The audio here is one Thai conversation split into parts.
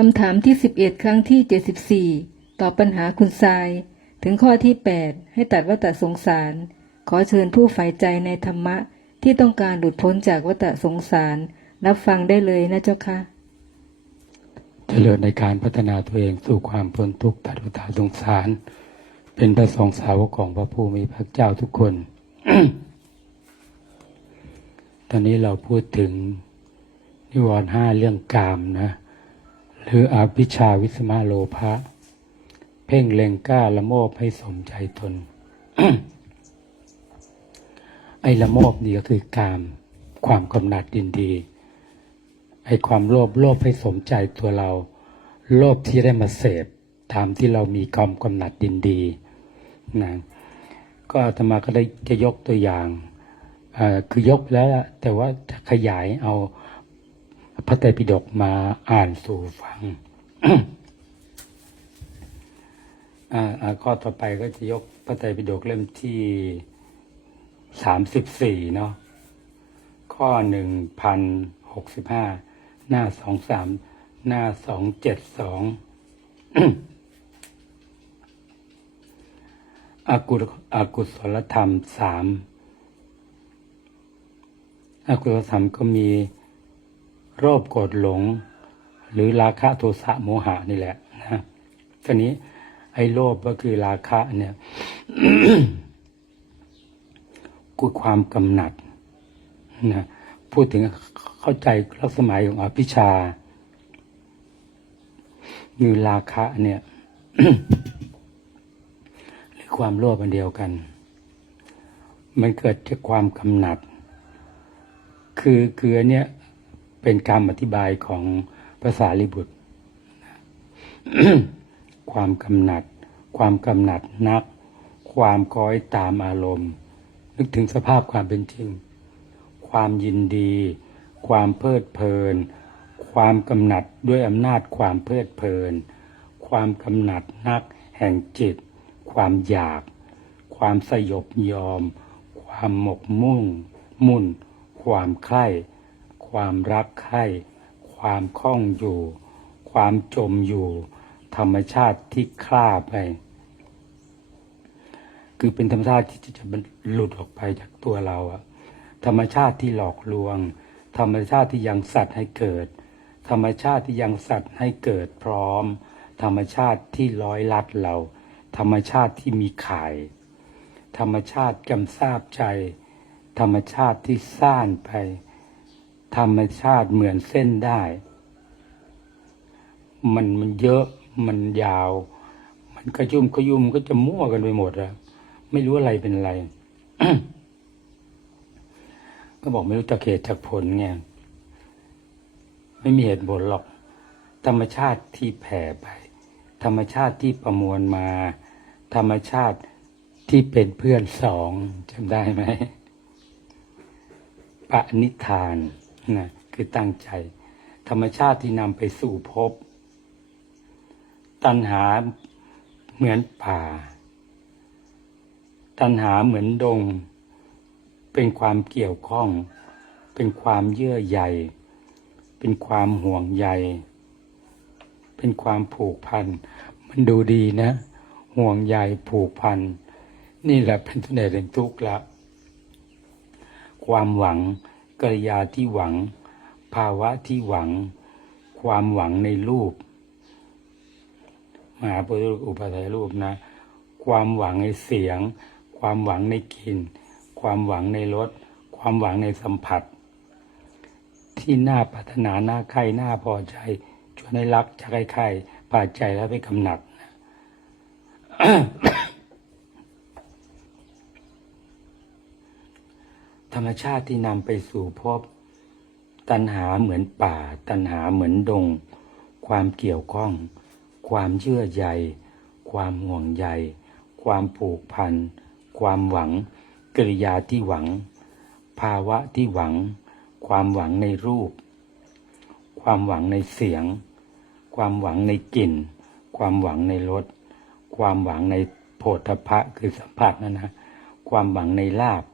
คำถามที่ 11 ครั้งที่ 74 ตอบปัญหาคุณทราย ถึงข้อที่ 8 ให้ตัดวัฏสงสาร ขอเชิญผู้ใฝ่ใจในธรรมะ ที่ต้องการหลุดพ้นจากวัฏสงสาร รับฟังได้เลยนะเจ้าค่ะ เจริญในการพัฒนาตัวเองสู่ความพ้นทุกข์ตัดวัฏสงสาร เป็นพระสงฆ์สาวกของพระผู้มีพระเจ้าทุกคน ตอนนี้เราพูดถึงนิวรณ์ห้าเรื่องกามนะ หรืออภิชาวิสมาโลภะเพ่งเล็งกล้าละโมบให้สมใจตน ไอ้ละโมบนี่ก็คือกาม ความกำหนัดดินดี ไอ้ความโลภโลภให้สมใจตัวเรา โลภที่ได้มาเสพตามที่เรามีความกำหนัดดินดีนะก็อาตมาก็ได้จะยกตัวอย่างคือยกแล้วแต่ว่าขยายเอา พระไตรปิฎกมาอ่านสู่ฟังอ่าข้อต่อไปก็จะยกพระไตรปิฎกเล่มที่สามสิบสี่เนาะข้อหนึ่งพันหกสิบห้าหน้าสองสามหน้าสองเจ็ดสองอากุอากุศลธรรมสามอากุศลธรรมก็มี โรคโกรธหลง หรือราคะโทสะโมหะนี่แหละนะทีนี้ ไอ้โลภก็คือราคะเนี่ยคือความกำหนัดนะพูดถึงเข้าใจลักษณะของอภิชาคือราคะเนี่ยหรือความโลภอันเดียวกัน มันเกิดจากความกำหนัด คือคืออันเนี้ย เป็นคำอธิบายของภาษาลิบุตร ความกำหนัด ความกำหนัดนัก ความคอยตามอารมณ์ นึกถึงสภาพความเป็นจริง ความยินดี ความเพลิดเพลิน ความกำหนัดด้วยอำนาจความเพลิดเพลิน ความกำหนัดนัก แห่งจิต ความอยาก ความสยบยอม ความหมกมุ่ง มุ่น ความใคร่ ความรักใคร่ความคล่องอยู่ ความจมอยู่ ธรรมชาติที่คล้าไป คือเป็นธรรมชาติที่จะมันหลุดออกไปจากตัวเราอะธรรมชาติที่หลอกลวง ธรรมชาติที่ยังสัตว์ให้เกิด ธรรมชาติที่ยังสัตว์ให้เกิดพร้อม ธรรมชาติที่ร้อยลัดเรา ธรรมชาติที่มีข่าย ธรรมชาติกำซาบใจ ธรรมชาติที่ซ่านไป ธรรมชาติเหมือนเส้นได้ มันมันเยอะมันยาว มันกระยุ่มกระยุ่มก็จะมั่วกันไปหมดอะไม่รู้อะไรเป็นอะไร ก็บอกไม่รู้จักเหตุจากผลไงไม่มีเหตุผลหรอก ธรรมชาติที่แผ่ไป ธรรมชาติที่ประมวลมา ธรรมชาติที่เป็นเพื่อนสองจำได้ไหมปะนิธาน นะคือตั้งใจ ธรรมชาติที่นำไปสู่ภพตัณหาเหมือนป่า ตัณหาเหมือนดง เป็นความเกี่ยวข้อง เป็นความเยื่อใยเป็นความห่วงใยเป็นความผูกพัน มันดูดีนะ ห่วงใยผูกพัน นี่แหละเป็นต้นเหตุแห่งทุกข์ละ ความหวัง กริยาที่หวัง ภาวะที่หวัง ความหวังในรูป มหาพุทธอุปาทายรูปนะ ความหวังในเสียง ความหวังในกลิ่น ความหวังในรส ความหวังในสัมผัส ที่น่าปรารถนาน่าใคร่น่าพอใจชวนให้รักจะใคร่ๆพาใจแล้วไปกำหนัดนะ ธรรมชาติที่นำไปสู่พบ ตัณหาเหมือนป่า ตัณหาเหมือนดง ความเกี่ยวข้อง ความเชื่อใยความห่วงใยความผูกพัน ความหวัง กิริยาที่หวัง ภาวะที่หวัง ความหวังในรูป ความหวังในเสียง ความหวังในกลิ่น ความหวังในรสความหวังในโผฏฐัพพะคือสัมผัสนั่นนะ ความหวังในลาบ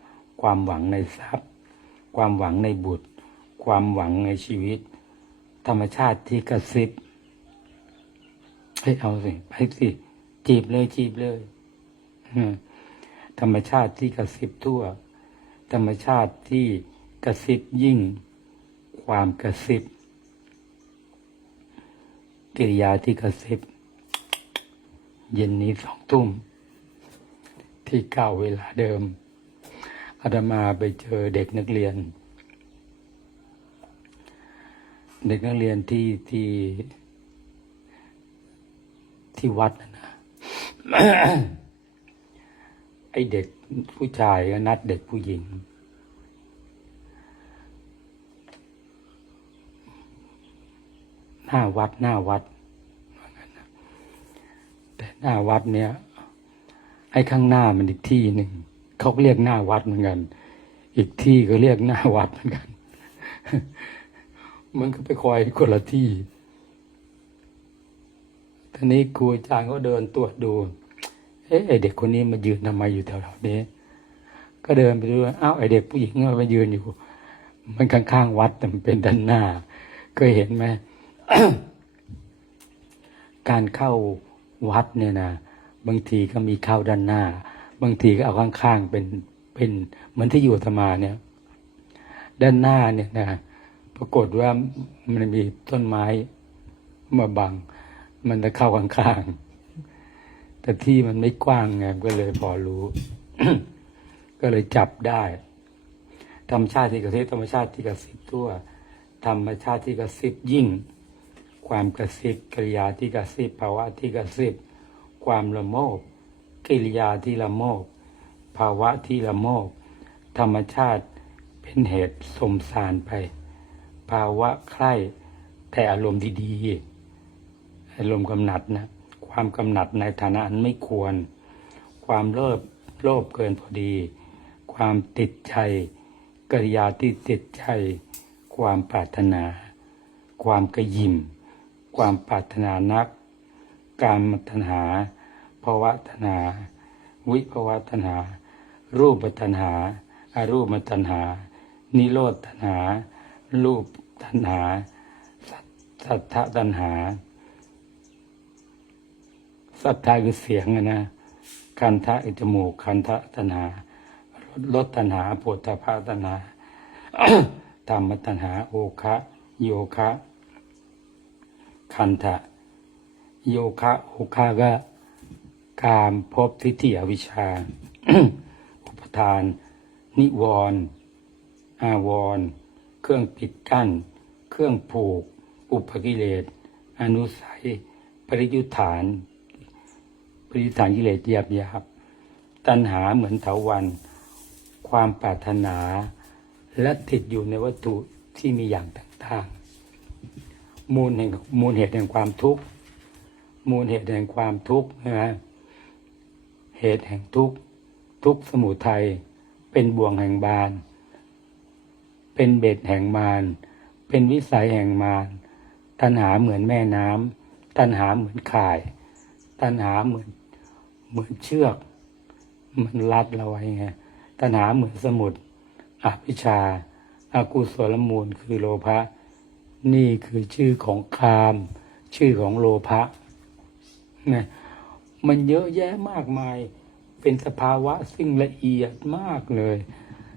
ความหวังในทรัพย์ ความหวังในบุตร ความหวังในชีวิต ธรรมชาติที่กระซิบเฮ้เอาสิไปสิจีบเลยจีบเลยธรรมชาติที่กระซิบทั่ว ธรรมชาติที่กระซิบยิ่ง ความกระซิบ กิริยาที่กระซิบ เย็นนี้สองทุ่ม ที่เก่าเวลาเดิม อาตมาไปเจอเด็กนักเรียน เด็กนักเรียนที่ที่ที่วัดนะไอเด็กผู้ชายก็นัดเด็กผู้หญิง หน้าวัดหน้าวัด แต่หน้าวัดเนี้ยไอ้ข้างหน้ามันอีกที่หนึ่ง เขาเรียกหน้าวัดเหมือนกัน อีกที่ก็เรียกหน้าวัดเหมือนกัน มันก็ไปคอยคนละที่ทีนี้ครูอาจารย์ก็เดินตรวจดู เอ๊ะไอเด็กคนนี้มายืนทำไมอยู่แถวๆนี้ ก็เดินไปดูอ้าวไอเด็กผู้หญิงมันมายืนอยู่ มันข้างๆวัดแต่มันเป็นด้านหน้าเคยเห็นไหมการเข้าวัดเนี่ยนะบางทีก็มีเข้าด้านหน้า บางทีก็เอาข้างๆเป็นเป็นเหมือนที่อยู่อาตมาเนี่ย ด้านหน้าเนี่ยนะปรากฏว่ามันมีต้นไม้มาบัง มันจะเข้าข้างๆแต่ที่มันไม่กว้างไงก็เลยพอรู้ ก็เลยจับได้ธรรมชาติที่กระซิบธรรมชาติที่กระซิบทั่ว ธรรมชาติที่กระซิบยิ่ง ความกระซิบกิริยาที่กระซิบภาวะที่กระซิบความละโมบ กิริยาที่ละโมบภาวะที่ละโมบธรรมชาติเป็นเหตุสมสารไป ภาวะใคร่แต่อารมณ์ดีๆ อารมณ์กำหนัดนะ ความกำหนัดในฐานะอันไม่ควร ความโลภโลภเกินพอดี ความติดใจกิริยาที่ติดใจ ความปรารถนา ความกระยิมความปรารถนานัก การมัตนา ภาวะตนาวิภาวะตนารูปตัณหาอารูปตัณหา นิโรธตัณหา รูปตัณหา สัทธตัณหา สัทธาคือเสียงอะนะคันทะคือจมูกคันทะตัณหาลดตัณหาโพธพาตัณหาธรรมตัณหา โอคะโยคะ คันทะโยคะโอคะก็ การพบทิฏฐิอวิชชา อุปทาน นิวรณ์อาวรณ์เครื่องปิดกั้น เครื่องผูก อุปกิเลส อนุสัย ปริยุทธาน ปริยุทธานกิเลสหยาบหยาบตัณหาเหมือนเถาวัน ความปรารถนา และติดอยู่ในวัตถุที่มีอย่างต่างๆ มูลแห่งมูลเหตุแห่งความทุกข์ มูลเหตุแห่งความทุกข์นะฮะ เหตุแห่งทุกข์ทุกสมุทัยเป็นบ่วงแห่งบาน เป็นเบ็ดแห่งมารเป็นวิสัยแห่งมารตัณหาเหมือนแม่น้ำตัณหาเหมือนข่าย ตัณหาเหมือนเหมือนเชือก มันรัดเราไว้ไงตัณหาเหมือนสมุดอภิชาอากุศลมูลคือโลภะนี่คือชื่อของคาม ชื่อของโลภะนะ มันเยอะแยะมากมาย เป็นสภาวะซึ่งละเอียดมากเลย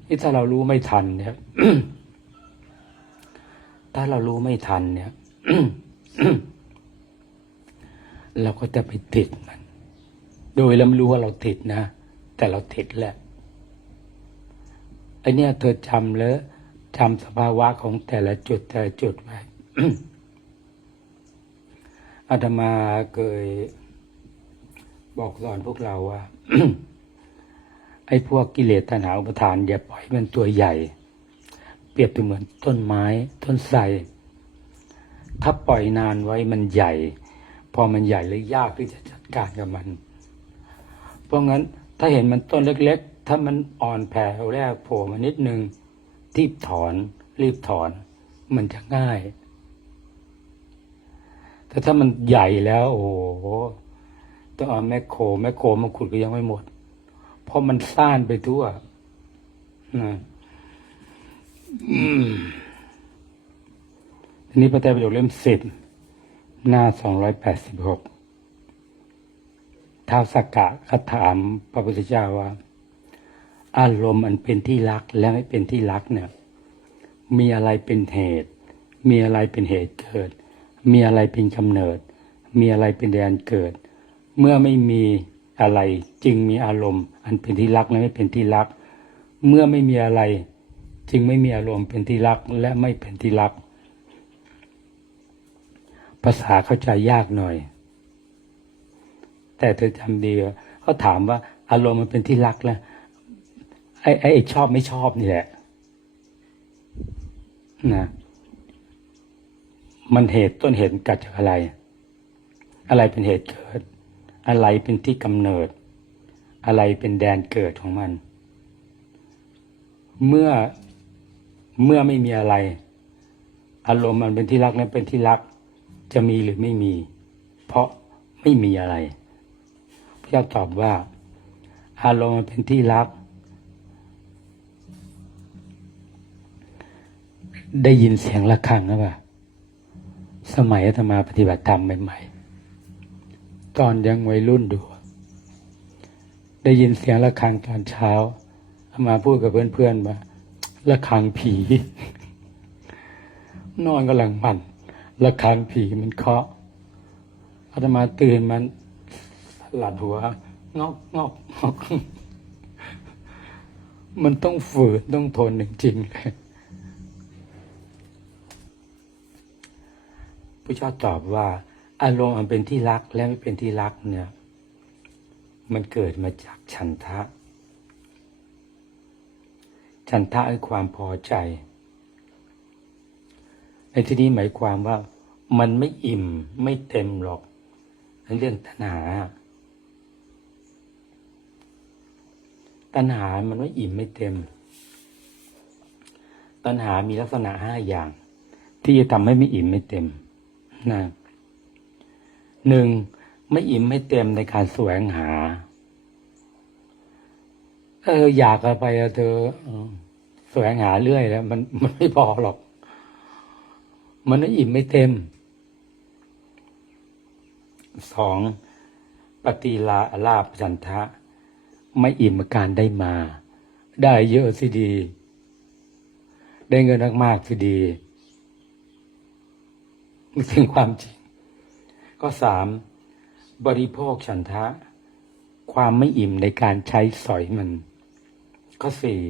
นี่ถ้าเรารู้ไม่ทันเนี่ยถ้าเรารู้ไม่ทันเนี่ยเราก็จะไปติดมัน โดยเราไม่รู้ว่าเราติดนะ แต่เราติดแหละไอเนี่ยเธอจำแล้วจำสภาวะของแต่ละจุดแต่ละจุดไว้อาตมาเคย บอกสอนพวกเราว่าไอ้พวกกิเลสตัณหาอุปทาน อย่าปล่อยมันตัวใหญ่ เปรียบเสมือนต้นไม้ต้นไทรถ้าปล่อยนานไว้มันใหญ่ พอมันใหญ่แล้วยากที่จะจัดการกับมัน เพราะงั้นถ้าเห็นมันต้นเล็ก ๆ ถ้ามันอ่อนแผ่แรกโผล่มานิดนึงรีบถอน รีบถอน มันจะง่าย แต่ถ้ามันใหญ่แล้ว โอ้โห ต้องเอาแมคโครแมคโครมาขุดก็ยังไม่หมด เพราะมันซ่านไปทั่วนะอืมทีนี้พระไตรปิฎกเล่มสิบหน้าสองร้อยแปดสิบหกท้าวสักกะก็ถามพระพุทธเจ้าว่า อารมณ์อันเป็นที่รักและไม่เป็นที่รักเนี่ย มีอะไรเป็นเหตุ มีอะไรเป็นเหตุเกิด มีอะไรเป็นกำเนิด มีอะไรเป็นแดนเกิด เมื่อไม่มีอะไรจึงมีอารมณ์ อันเป็นที่รักและไม่เป็นที่รัก เมื่อไม่มีอะไร จึงไม่มีอารมณ์เป็นที่รักและไม่เป็นที่รัก ภาษาเข้าใจยากหน่อย แต่เธอจำดีเขาถามว่า อารมณ์มันเป็นที่รักแล้วไอ้ไอ้ชอบไม่ชอบนี่แหละนะมันเหตุต้นเหตุกิดจากอะไร อะไรเป็นเหตุเกิด อะไรเป็นที่กำเนิด อะไรเป็นแดนเกิดของมัน เมื่อเมื่อไม่มีอะไร อารมณ์มันเป็นที่รักและเป็นที่รัก จะมีหรือไม่มี เพราะไม่มีอะไรพระเจ้าตอบว่า อารมณ์มันเป็นที่รัก ได้ยินเสียงะระฆังหรือเปล่าสมัยอาตมาปฏิบัติธรรมใหม่ๆ ตอนยังวัยรุ่นดู ได้ยินเสียงะระฆังตอนเช้าอามาพูดกับเพื่อนๆว่าระฆังผี นอนกำลังมันระฆังผีมันเคาะอาตมาตื่นมันหลัดหัวงอกงอกงอกมันต้องฝืนต้องทนจริงๆเลยพระเจ้าตอบว่า อารมณ์อันเป็นที่รักและไม่เป็นที่รักเนี่ย มันเกิดมาจากฉันทะ ฉันทะคือความพอใจ ในที่นี้หมายความว่า มันไม่อิ่มไม่เต็มหรอกในเรื่องตัณหา ตัณหามันไม่อิ่มไม่เต็ม ตัณหามีลักษณะห้าอย่าง ที่จะทำให้ไม่อิ่มไม่เต็มนะ หนึ่งไม่อิ่มไม่เต็มในการแสวงหา เอออยากอะไปอะเธอแสวงหาเรื่อยแล้ว มันมันไม่พอหรอก มันไม่อิ่มไม่เต็มสองปฏิลาลาภจันทะ ไม่อิ่มกับการได้มา ได้เยอะสิดี ได้เงินมากๆสิดีถึงความจริง ก็สามบริโภคฉันทะ ความไม่อิ่มในการใช้สอยมัน ข้อสี่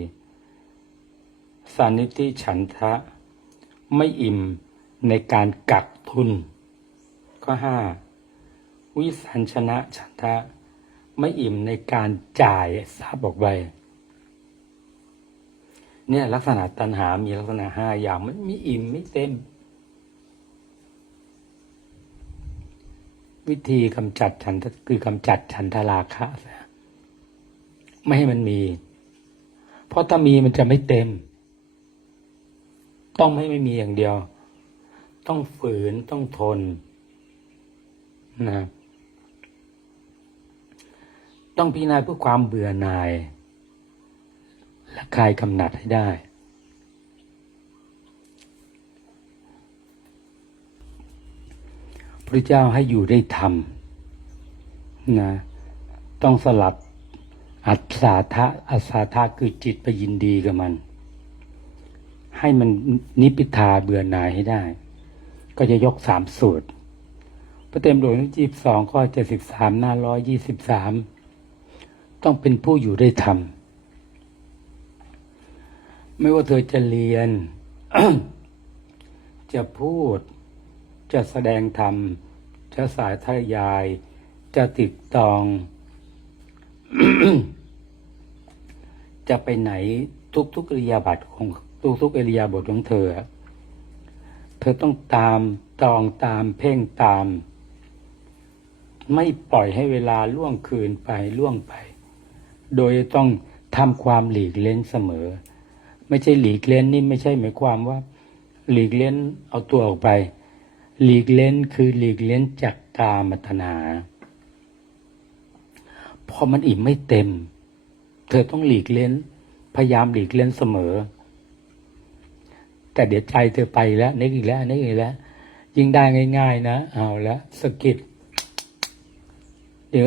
สานิติฉันทะ ไม่อิ่มในการกักทุน ข้อห้าวิสัญชนะฉันทะ ไม่อิ่มในการจ่ายทรัพย์ออกไปเนี่ยลักษณะตัณหามีลักษณะห้าอย่างมันไม่อิ่มไม่เต็ม วิธีกำจัดฉันคือกำจัดฉันทราคะซะไม่ให้มันมี เพราะถ้ามีมันจะไม่เต็ม ต้องไม่ไม่มีอย่างเดียว ต้องฝืนต้องทนนะต้องพิจารณาเพื่อความเบื่อหน่าย และคลายกำหนัดให้ได้ พระเจ้าให้อยู่ได้ทำนะต้องสลัดอัศาทะอัศาทะคือจิตไปยินดีกับมัน ให้มันนิพิทาเบื่อหน่ายให้ได้ ก็จะยกสามสูตร พระเต็มหลวงที่สองข้อเจ็ดสิบสามหน้าร้อยยี่สิบสามต้องเป็นผู้อยู่ได้ทำไม่ว่าเธอจะเรียน จะพูด จะแสดงธรรม จะสายทายาย จะติดตอง จะไปไหนทุกๆอริยาบทของทุกๆอริยาบทของเธอ เธอต้องตามตองตามเพ่งตาม ไม่ปล่อยให้เวลาล่วงคืนไปล่วงไป โดยต้องทำความหลีกเล่นเสมอ ไม่ใช่หลีกเล่นนี่ไม่ใช่หมายความว่า หลีกเล่นเอาตัวออกไป หลีกเล่นคือหลีกเล่นจากกามตนาพอมันอิ่มไม่เต็ม เธอต้องหลีกเล่น พยายามหลีกเล่นเสมอ แต่เดี๋ยวใจเธอไปแล้วนึกอีกแล้วนึกอีกแล้ว ยิ่งได้ง่าย ๆ นะเอาละสกิดเดี๋ยว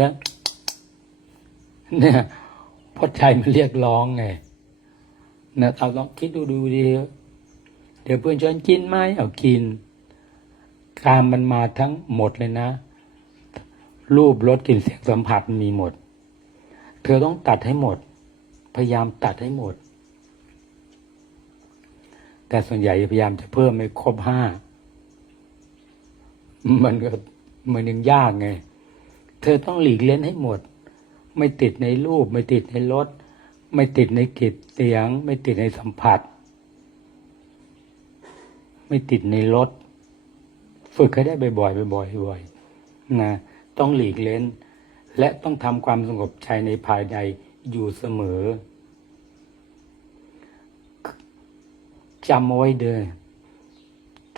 เนี่ยเพราะใจมันเรียกร้องไงนะเราลองคิดดูดูดีเดี๋ยวเพื่อนชวนกินไหมเอากิน การมันมาทั้งหมดเลยนะ รูปรสกลิ่นเสียงสัมผัสมีหมด เธอต้องตัดให้หมด พยายามตัดให้หมด แต่ส่วนใหญ่พยายามจะเพิ่มไม่ครบห้ามันก็มันยังยากไง เธอต้องหลีกเล่นให้หมด ไม่ติดในรูป ไม่ติดในรสไม่ติดในกลิ่นเสียง ไม่ติดในสัมผัส ไม่ติดในรส ฝึกให้ได้บ่อยๆบ่อยๆบ่อยๆนะต้องหลีกเล่นและต้องทำความสงบใจในภายในอยู่เสมอจำเอาไว้เด้อ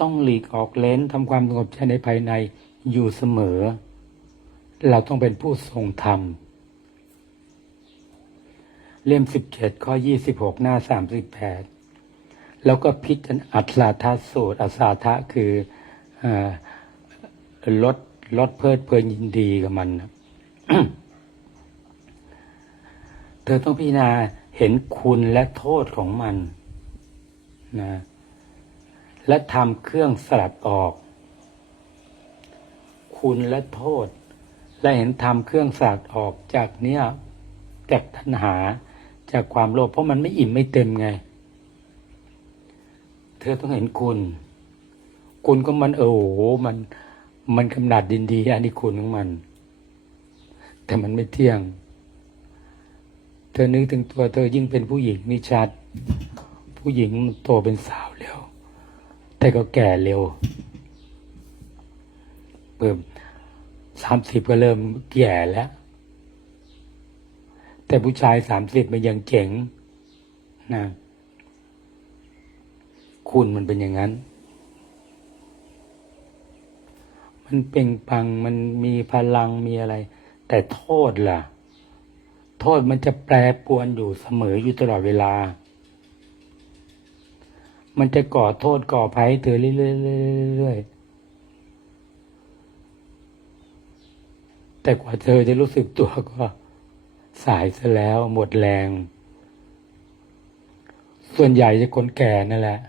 ต้องหลีกออกเล้นทำความสงบใจในภายในอยู่เสมอ เราต้องเป็นผู้ทรงธรรม เล่มสิบเจ็ดข้อยี่สิบหกหน้าสามสิบแปดแล้วก็พิจารณาอัตลาทัสสูตรอัสาทะคือ ลดลดเพลิดเพลินยินดีกับมันนะเธอต้องพิจารณาเห็นคุณและโทษของมันนะและทำเครื่องสลัดออก คุณและโทษ และเห็นทำเครื่องสลัดออกจากเนี้ยจากตัณหาจากความโลภเพราะมันไม่อิ่มไม่เต็มไง เธอต้องเห็นคุณ คุณก็มันเออโอ้โหมัน มันกำหนัดดินดี อันนี้คุณของมัน แต่มันไม่เที่ยง เธอนึกถึงตัวเธอยิ่งเป็นผู้หญิงนี่ชัด ผู้หญิงมันโตเป็นสาวเร็ว แต่ก็แก่เร็วเพิ่มสามสิบก็เริ่มแก่แล้ว แต่ผู้ชายสามสิบมันยังเจ๋งนะคุณมันเป็นอย่างนั้น มันเปล่งปังมันมีพลังมีอะไร แต่โทษล่ะ โทษมันจะแปรปวนอยู่เสมออยู่ตลอดเวลา มันจะก่อโทษก่อภัยเธอเรื่อยๆแต่กว่าเธอจะรู้สึกตัวก็สายซะแล้วหมดแรง ส่วนใหญ่จะคนแก่นั่นแหละ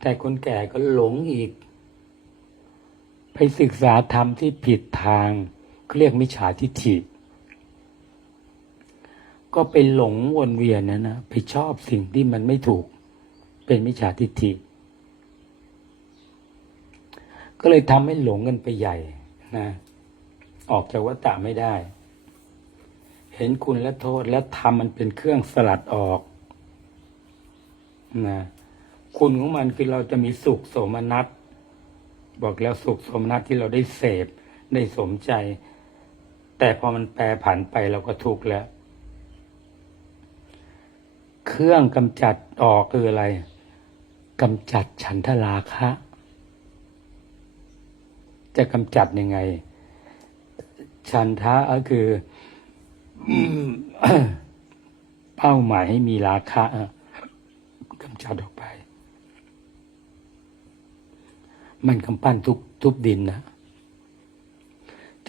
แต่คนแก่ก็หลงอีก ศึกษาธรรมที่ผิดทางเขาเรียกมิจฉาทิฏฐิ ก็ไปหลงวนเวียนนะนะไปชอบสิ่งที่มันไม่ถูก เป็นมิจฉาทิฏฐิ ก็เลยทำให้หลงกันไปใหญ่นะออกจากวัฏฏะไม่ได้ เห็นคุณและโทษและทำมันเป็นเครื่องสลัดออกนะคุณของมันคือเราจะมีสุขโสมนัส บอกแล้วสุขสมนัสที่เราได้เสพได้สมใจ แต่พอมันแปรผันไปเราก็ทุกข์แล้ว เครื่องกำจัดออกคืออะไรกำจัดฉันทราคะ จะกำจัดยังไง ฉันทะก็คือเป้าหมายให้มีราคะอะกำจัดออกไป มันกำปั้นทุบทุบดินนะ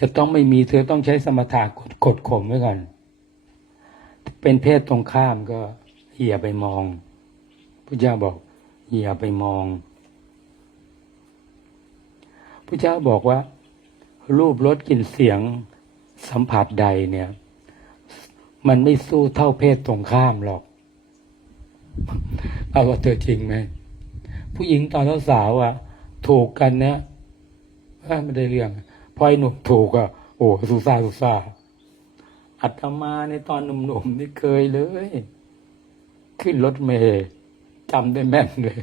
จะต้องไม่มีเธอต้องใช้สมถะกดกดข่มไว้ก่อน เป็นเพศตรงข้ามก็อย่าไปมองพระเจ้าบอกอย่าไปมองพระเจ้าบอกว่า รูปรสกลิ่นเสียงสัมผัสใดเนี่ย มันไม่สู้เท่าเพศตรงข้ามหรอก เอาว่าเธอจริงไหม ผู้หญิงตอนสาวๆอะ ถูกกันเนี่ยไม่ได้เรื่องพอไอ้หนุ่มถูกอะโอ้สุซาสุซาอัตมาในตอนหนุ่มๆนี่เคยเลย ขึ้นรถเมย์จำได้แม่นเลย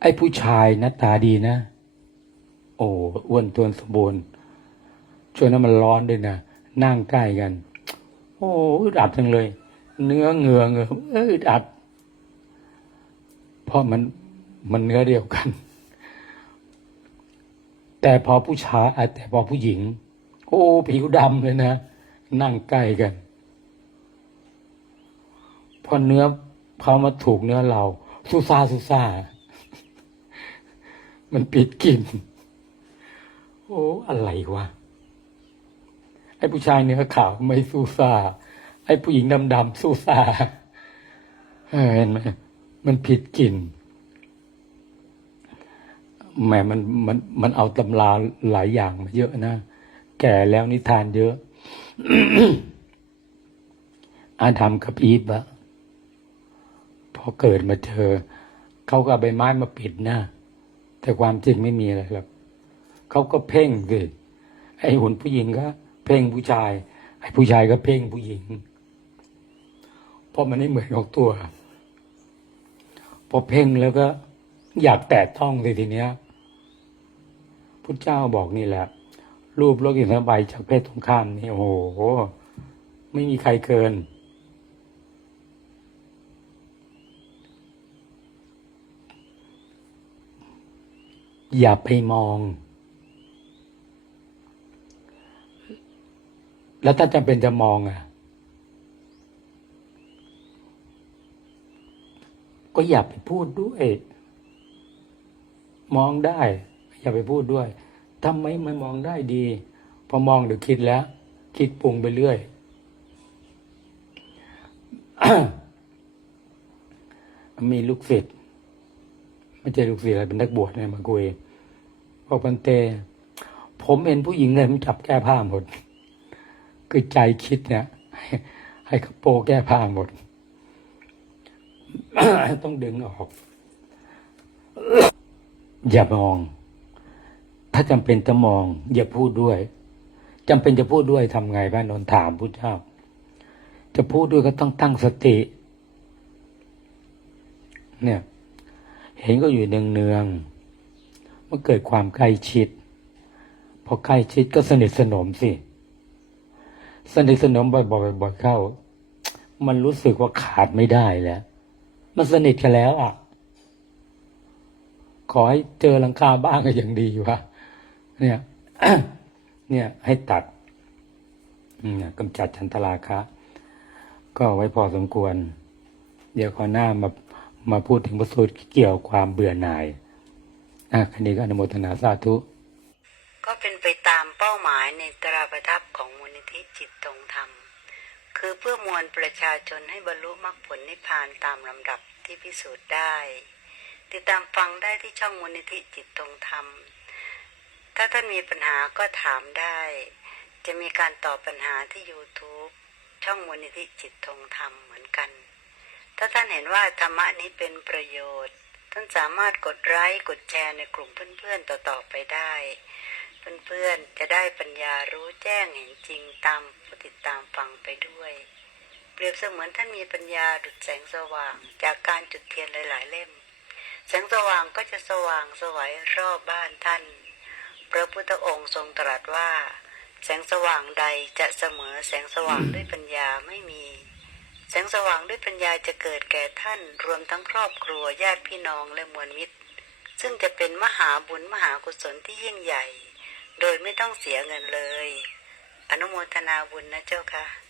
ไอ้ผู้ชายหน้าตาดีนะ โอ้อ้วนตัวนสมบูรณ์ช่วงนั้นมันร้อนด้วยนะนั่งใกล้กัน โอ้อึดอัดจังเลย เนื้อเหงือเหงือเอออึดอัด ราะมันมันเนื้อเดียวกัน แต่พอผู้ชายแต่พอผู้หญิง โอ้ ผิวดำเลยนะ นั่งใกล้กันพอเนื้อพอมาถูกเนื้อเราซูซาซูซามันปิดกลิ่นโอ้ อะไรวะ ไอ้ผู้ชายเนื้อขาวไม่สู้ซาไอ้ผู้หญิงดำดำๆสู้ซาเห็นไหม มันผิดกลิ่นแหมมันมันมันเอาตำราหลายอย่างมาเยอะนะ แก่แล้วนิทานเยอะ อาดัมกับอีฟอะพอเกิดมาเจอเขาก็ใบไม้มาปิดหน้าแต่ความจริงไม่มีอะไรหรอกเขาก็เพ่งสิไอ้หุ่นผู้หญิงก็ เพ่งผู้ชาย ไอ้ผู้ชายก็เพ่งผู้หญิง เพราะมันไม่เหมือนของตัว พอเพ่งแล้วก็อยากแตะต้องเลยทีเนี้ยพุทธเจ้าบอกนี่แหละ รูปโลกินสบายจากเพศตรงข้ามนี่โอ้โห ไม่มีใครเกิน อย่าไปมอง แล้วถ้าจำเป็นจะมองอะ ก็อย่าไปพูดด้วย มองได้ อย่าไปพูดด้วยทำไมไม่มองได้ดี พอมองเดี๋ยวคิดแล้ว คิดปรุงไปเรื่อยมีลูกศิษย์ไม่ใช่ลูกศิษย์อะไรเป็นนักบวชเนี่ยมาคุยบอกพันเต ผมเห็นผู้หญิงเลยมันจับแก้ผ้าหมด คือใจคิดเนี่ยให้ให้เขาโปแก้ผ้าหมด ต้องดึงออก อย่ามอง ถ้าจำเป็นจะมอง อย่าพูดด้วยจำเป็นจะพูดด้วยทำไงบ้านนนถามพุทธเจ้า จะพูดด้วยก็ต้องตั้งสติ เนี่ย เห็นก็อยู่เนืองๆมันเกิดความใกล้ชิดพอใกล้ชิดก็สนิทสนมสิสนิทสนมบ่อยๆบ่อยๆเข้า มันรู้สึกว่าขาดไม่ได้แล้ว มันสนิทกันแล้วอะ ขอให้เจอหลังคาบ้างก็ยังดีวะเนี่ย เนี่ย ให้ตัดเนี่ยกำจัดชันทราคะ ก็ไว้พอสมควร เดี๋ยวขอหน้ามามาพูดถึงพระสูตรเกี่ยวความเบื่อหน่ายอะคันนี้ก็อนุโมทนาสาธุ ก็เป็นไปตามเป้าหมายในตราประทับของมูลนิธิจิตตรงธรรม คือ เพื่อมวลประชาชนให้บรรลุมรรคผลนิพพานตามลำดับที่พิสูจน์ได้ ติดตามฟังได้ที่ช่องมูลนิธิจิตตรงธรรม ถ้าท่านมีปัญหาก็ถามได้ จะมีการตอบปัญหาที่ YouTube ช่องมูลนิธิจิตตรงธรรมเหมือนกัน ถ้าท่านเห็นว่าธรรมะนี้เป็นประโยชน์ ท่านสามารถกดไลค์กดแชร์ในกลุ่มเพื่อนๆต่อๆไปได้ เพื่อนๆ จะได้ปัญญารู้แจ้งเห็นจริงตามผู้ติดตามฟังไปด้วย เปรียบเสมือนท่านมีปัญญาดุจแสงสว่างจากการจุดเทียนหลายๆเล่ม แสงสว่างก็จะสว่างสวัยรอบบ้านท่าน พระพุทธองค์ทรงตรัสว่า แสงสว่างใดจะเสมอแสงสว่างด้วยปัญญาไม่มี แสงสว่างด้วยปัญญาจะเกิดแก่ท่านรวมทั้งครอบครัวญาติพี่น้องและมวลมิตร ซึ่งจะเป็นมหาบุญมหากุศลที่ยิ่งใหญ่ โดยไม่ต้องเสียเงินเลย อนุโมทนาบุญนะเจ้าค่ะ